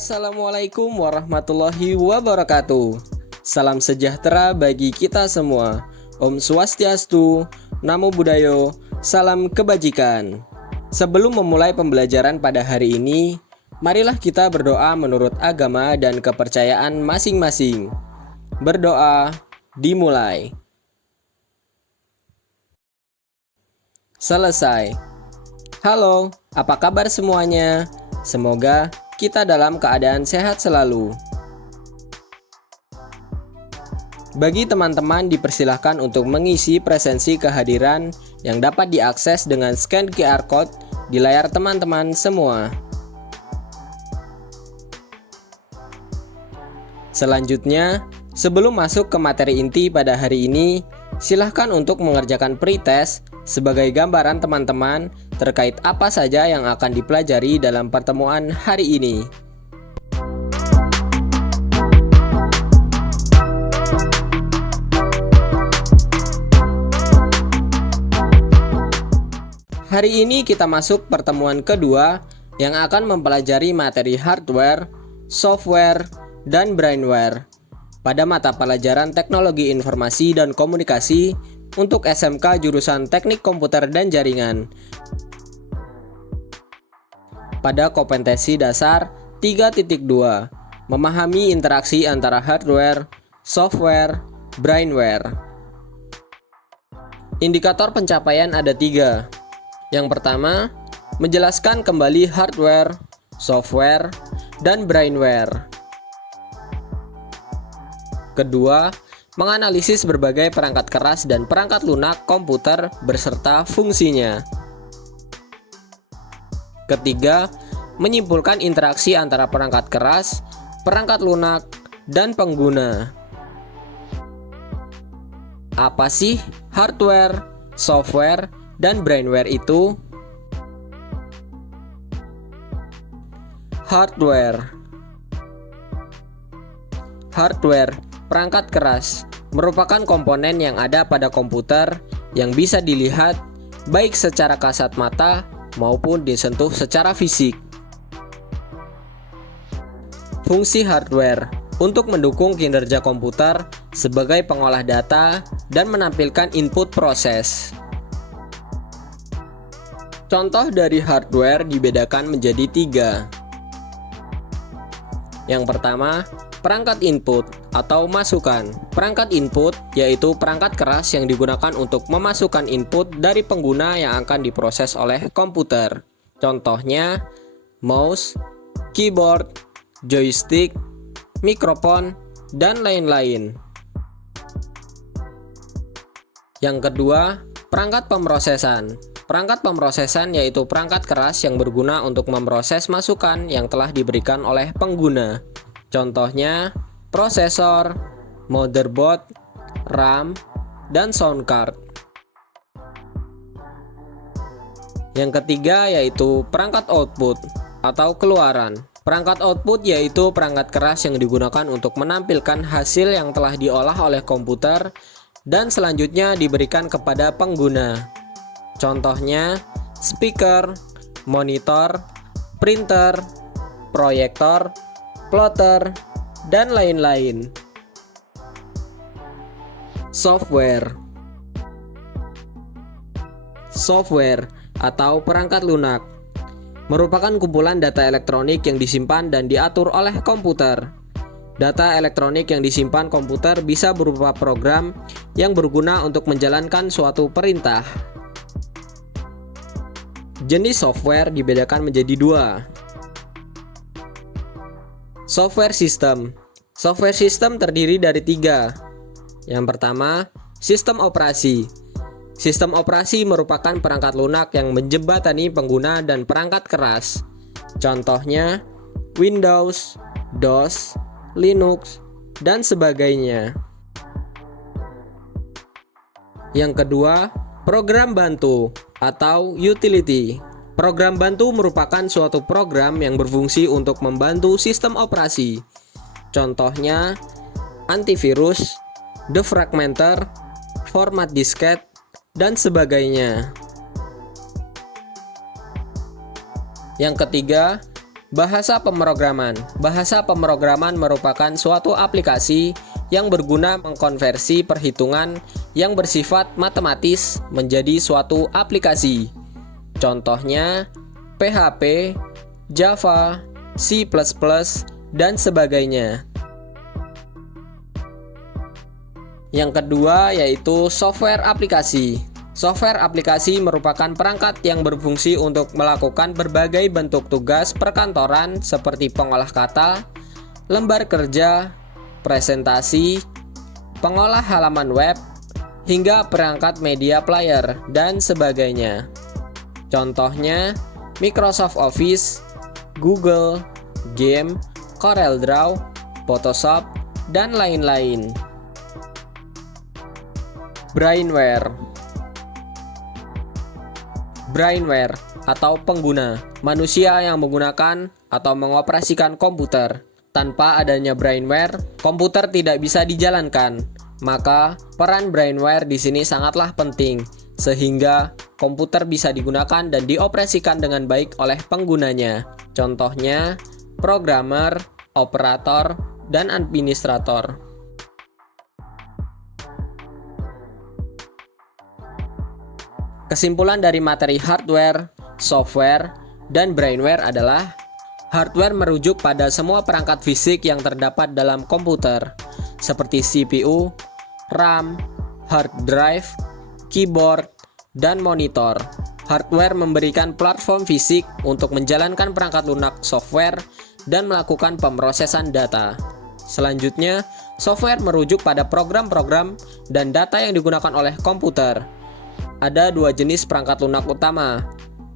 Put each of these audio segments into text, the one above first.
Assalamualaikum warahmatullahi wabarakatuh. Salam sejahtera bagi kita semua. Om Swastiastu, Namo Buddhaya, salam kebajikan. Sebelum memulai pembelajaran pada hari ini, marilah kita berdoa menurut agama dan kepercayaan masing-masing. Berdoa dimulai. Selesai. Halo, apa kabar semuanya? Semoga kita dalam keadaan sehat selalu. Bagi teman-teman dipersilahkan untuk mengisi presensi kehadiran yang dapat diakses dengan scan QR Code di layar teman-teman semua. Selanjutnya, sebelum masuk ke materi inti pada hari ini, silahkan untuk mengerjakan pretest sebagai gambaran teman-teman terkait apa saja yang akan dipelajari dalam pertemuan hari ini. Hari ini kita masuk pertemuan kedua yang akan mempelajari materi hardware, software, dan brainware pada mata pelajaran Teknologi Informasi dan Komunikasi untuk SMK jurusan Teknik Komputer dan Jaringan. Pada kompetensi dasar 3.2, memahami interaksi antara hardware, software, brainware. Indikator pencapaian ada 3. Yang pertama, menjelaskan kembali hardware, software, dan brainware. Kedua, menganalisis berbagai perangkat keras dan perangkat lunak komputer beserta fungsinya. Ketiga, menyimpulkan interaksi antara perangkat keras, perangkat lunak, dan pengguna. Apa sih hardware, software, dan brainware itu? Hardware, perangkat keras, merupakan komponen yang ada pada komputer yang bisa dilihat baik secara kasat mata maupun disentuh secara fisik. Fungsi hardware untuk mendukung kinerja komputer sebagai pengolah data dan menampilkan input proses. Contoh dari hardware dibedakan menjadi 3. Yang pertama, perangkat input atau masukan. Perangkat input yaitu perangkat keras yang digunakan untuk memasukkan input dari pengguna yang akan diproses oleh komputer. Contohnya, mouse, keyboard, joystick, mikrofon, dan lain-lain. Yang kedua, perangkat pemrosesan. Perangkat pemrosesan yaitu perangkat keras yang berguna untuk memproses masukan yang telah diberikan oleh pengguna. Contohnya, prosesor, motherboard, RAM, dan sound card. Yang ketiga yaitu perangkat output atau keluaran. Perangkat output yaitu perangkat keras yang digunakan untuk menampilkan hasil yang telah diolah oleh komputer dan selanjutnya diberikan kepada pengguna. Contohnya, speaker, monitor, printer, proyektor, plotter, dan lain-lain. Software atau perangkat lunak merupakan kumpulan data elektronik yang disimpan dan diatur oleh komputer. Data elektronik yang disimpan komputer bisa berupa program yang berguna untuk menjalankan suatu perintah. Jenis software dibedakan menjadi 2. Software system. Software system terdiri dari 3. Yang pertama, sistem operasi. Sistem operasi merupakan perangkat lunak yang menjembatani pengguna dan perangkat keras. Contohnya, Windows, DOS, Linux, dan sebagainya. Yang kedua, program bantu atau utility. Program bantu merupakan suatu program yang berfungsi untuk membantu sistem operasi. Contohnya, antivirus, defragmenter, format disket, dan sebagainya. Yang ketiga, Bahasa pemrograman. Bahasa pemrograman merupakan suatu aplikasi yang berguna mengkonversi perhitungan yang bersifat matematis menjadi suatu aplikasi. Contohnya PHP, Java, C++, dan sebagainya. Yang kedua yaitu software aplikasi. Software aplikasi merupakan perangkat yang berfungsi untuk melakukan berbagai bentuk tugas perkantoran seperti pengolah kata, lembar kerja, presentasi, pengolah halaman web, hingga perangkat media player, dan sebagainya. Contohnya Microsoft Office, Google, Game, CorelDRAW, Photoshop, dan lain-lain. Brainware. Brainware atau pengguna, manusia yang menggunakan atau mengoperasikan komputer. Tanpa adanya brainware, komputer tidak bisa dijalankan. Maka, peran brainware di sini sangatlah penting, sehingga komputer bisa digunakan dan dioperasikan dengan baik oleh penggunanya. Contohnya, programmer, operator, dan administrator. Kesimpulan dari materi hardware, software, dan brainware adalah hardware merujuk pada semua perangkat fisik yang terdapat dalam komputer, seperti CPU, RAM, hard drive, keyboard, dan monitor. Hardware memberikan platform fisik untuk menjalankan perangkat lunak software dan melakukan pemrosesan data. Selanjutnya, software merujuk pada program-program dan data yang digunakan oleh komputer. Ada dua jenis perangkat lunak utama.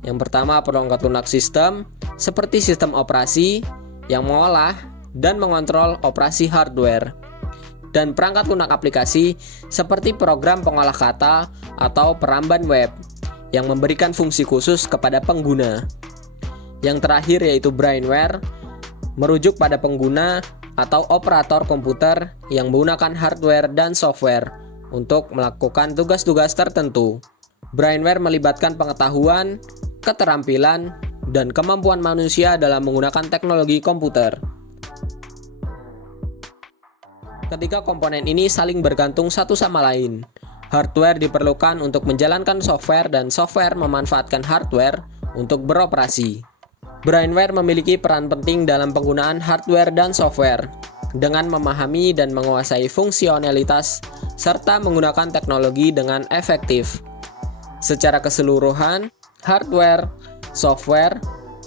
Yang pertama perangkat lunak sistem, seperti sistem operasi yang mengolah dan mengontrol operasi hardware. Dan perangkat lunak aplikasi seperti program pengolah kata atau peramban web yang memberikan fungsi khusus kepada pengguna. Yang terakhir yaitu brainware, merujuk pada pengguna atau operator komputer yang menggunakan hardware dan software untuk melakukan tugas-tugas tertentu. Brainware melibatkan pengetahuan, keterampilan, dan kemampuan manusia dalam menggunakan teknologi komputer. Ketika komponen ini saling bergantung satu sama lain, hardware diperlukan untuk menjalankan software dan software memanfaatkan hardware untuk beroperasi. Brainware memiliki peran penting dalam penggunaan hardware dan software dengan memahami dan menguasai fungsionalitas serta menggunakan teknologi dengan efektif. Secara keseluruhan, hardware, software,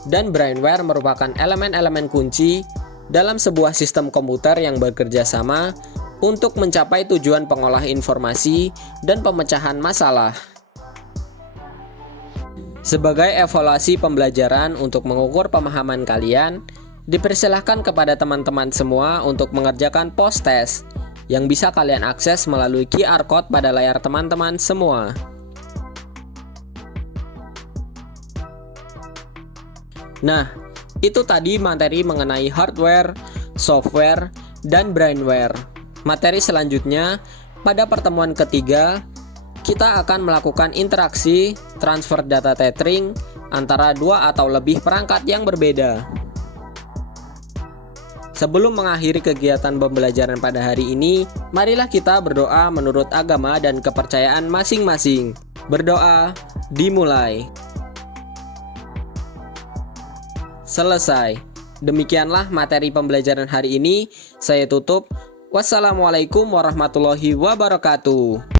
dan brainware merupakan elemen-elemen kunci dalam sebuah sistem komputer yang bekerja sama untuk mencapai tujuan pengolah informasi dan pemecahan masalah. Sebagai evaluasi pembelajaran untuk mengukur pemahaman kalian, dipersilahkan kepada teman-teman semua untuk mengerjakan post-test yang bisa kalian akses melalui QR Code pada layar teman-teman semua. Nah, itu tadi materi mengenai hardware, software, dan brainware. Materi selanjutnya, pada pertemuan ketiga, kita akan melakukan interaksi transfer data tethering antara dua atau lebih perangkat yang berbeda. Sebelum mengakhiri kegiatan pembelajaran pada hari ini, marilah kita berdoa menurut agama dan kepercayaan masing-masing. Berdoa, dimulai. Selesai. Demikianlah materi pembelajaran hari ini. Saya tutup. Wassalamualaikum warahmatullahi wabarakatuh.